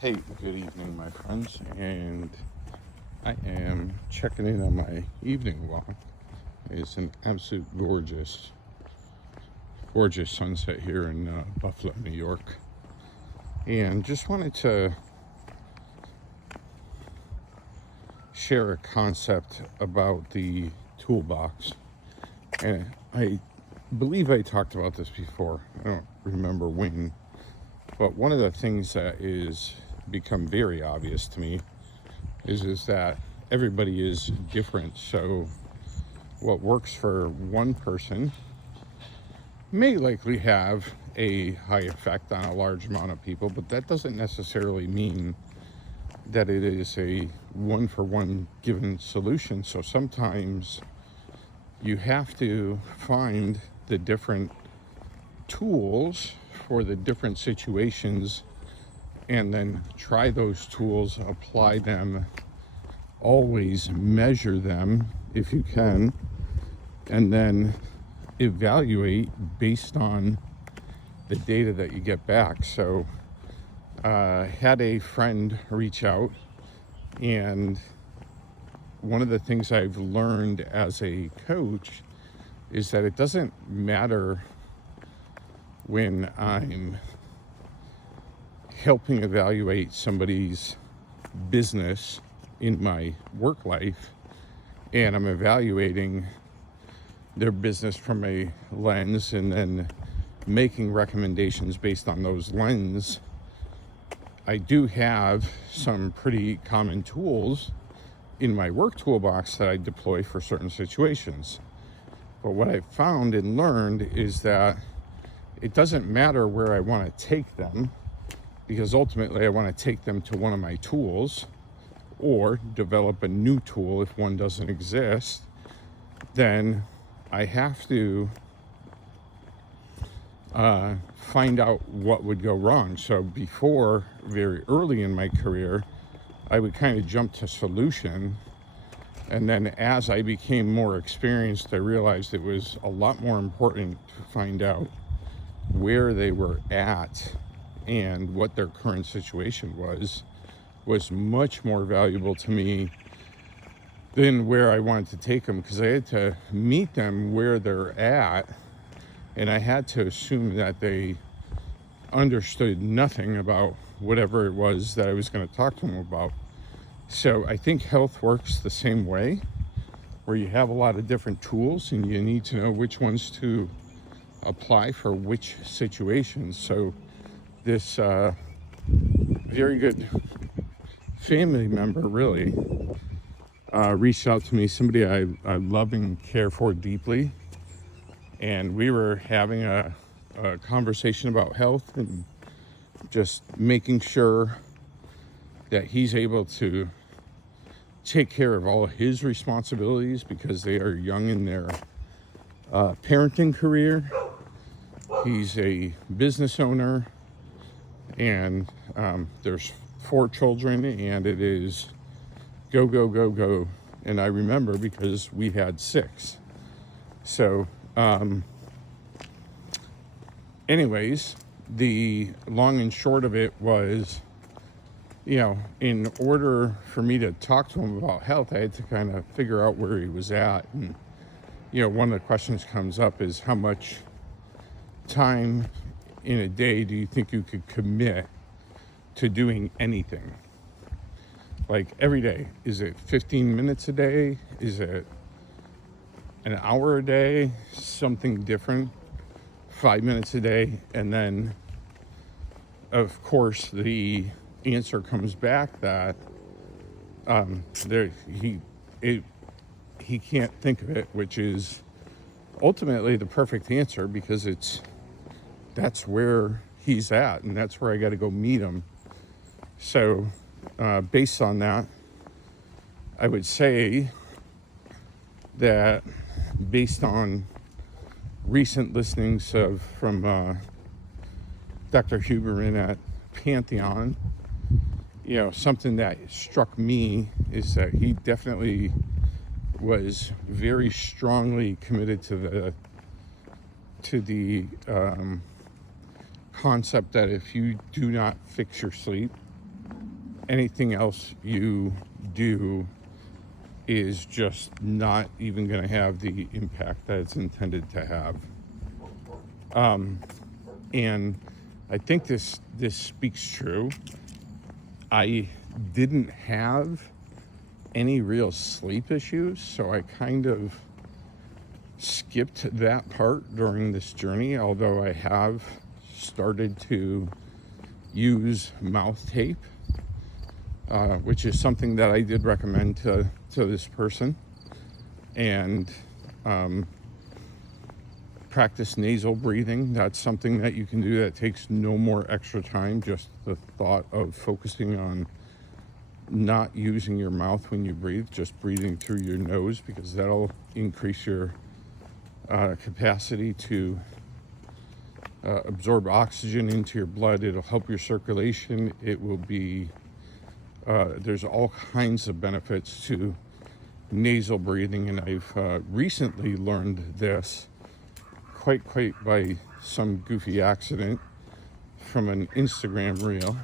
Hey, good evening, my friends, and I am checking in on my evening walk. It's an absolute gorgeous sunset here in Buffalo, New York, and just wanted to share a concept about the toolbox. And I believe I talked about this before. I don't remember when, but one of the things that is become very obvious to me is that everybody is different. So what works for one person may likely have a high effect on a large amount of people, but that doesn't necessarily mean that it is a one for one given solution. So sometimes you have to find the different tools for the different situations and then try those tools, apply them, always measure them if you can, and then evaluate based on the data that you get back. So had a friend reach out, and one of the things I've learned as a coach is that it doesn't matter when I'm helping evaluate somebody's business in my work life and I'm evaluating their business from a lens and then making recommendations based on those lens. I do have some pretty common tools in my work toolbox that I deploy for certain situations. But what I found and learned is that it doesn't matter where I want to take them, because ultimately I want to take them to one of my tools or develop a new tool if one doesn't exist. Then I have to find out what would go wrong. So before, very early in my career, I would kind of jump to solution. And then as I became more experienced, I realized it was a lot more important to find out where they were at and what their current situation was much more valuable to me than where I wanted to take them, because I had to meet them where they're at, and I had to assume that they understood nothing about whatever it was that I was going to talk to them about. So I think health works the same way, where you have a lot of different tools and you need to know which ones to apply for which situations. So this very good family member really reached out to me, somebody I love and care for deeply, and we were having a conversation about health and just making sure that he's able to take care of all of his responsibilities because they are young in their parenting career. He's a business owner, and there's 4 children, and it is go, go, go, go. And I remember because we had 6. So, anyways, the long and short of it was, in order for me to talk to him about health, I had to kind of figure out where he was at. And, one of the questions comes up is, how much time in a day do you think you could commit to doing anything? Like every day, is it 15 minutes a day? Is it an hour a day? Something different? 5 minutes a day? And then, of course, the answer comes back that he can't think of it, which is ultimately the perfect answer, because that's where he's at, and that's where I got to go meet him. So based on that, I would say that based on recent listings from Dr. Huberman at Pantheon, something that struck me is that he definitely was very strongly committed to the concept that if you do not fix your sleep, anything else you do is just not even going to have the impact that it's intended to have. And I think this speaks true. I didn't have any real sleep issues, so I kind of skipped that part during this journey, although I have started to use mouth tape, which is something that I did recommend to this person, and practice nasal breathing. That's something that you can do that takes no more extra time. Just the thought of focusing on not using your mouth when you breathe, just breathing through your nose, because that'll increase your capacity to absorb oxygen into your blood. It'll help your circulation. It will be, there's all kinds of benefits to nasal breathing, and I've recently learned this quite by some goofy accident from an Instagram reel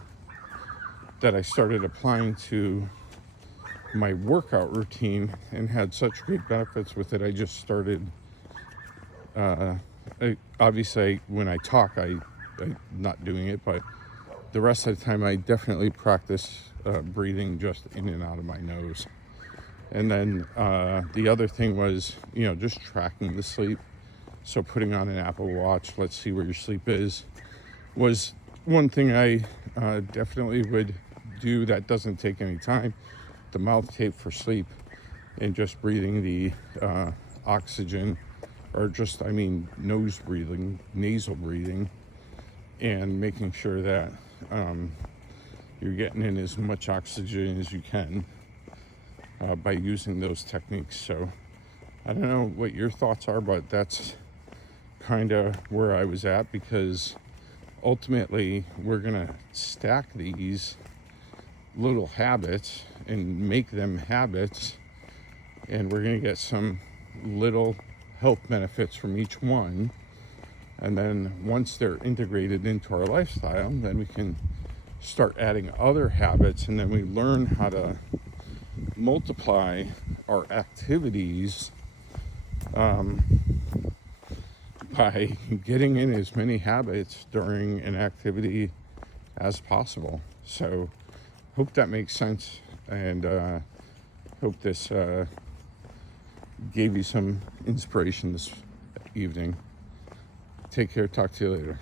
that I started applying to my workout routine and had such great benefits with it. I just started, obviously when I talk, I'm not doing it, but the rest of the time I definitely practice breathing just in and out of my nose. And then the other thing was, just tracking the sleep. So putting on an Apple Watch, let's see where your sleep is, was one thing I definitely would do that doesn't take any time. The mouth tape for sleep, and just breathing the oxygen, or nose breathing, nasal breathing, and making sure that you're getting in as much oxygen as you can by using those techniques. So I don't know what your thoughts are, but that's kind of where I was at, because ultimately we're going to stack these little habits and make them habits, and we're going to get some little health benefits from each one. And then once they're integrated into our lifestyle, then we can start adding other habits, and then we learn how to multiply our activities by getting in as many habits during an activity as possible. So hope that makes sense, and hope this gave you some inspiration this evening. Take care. Talk to you later.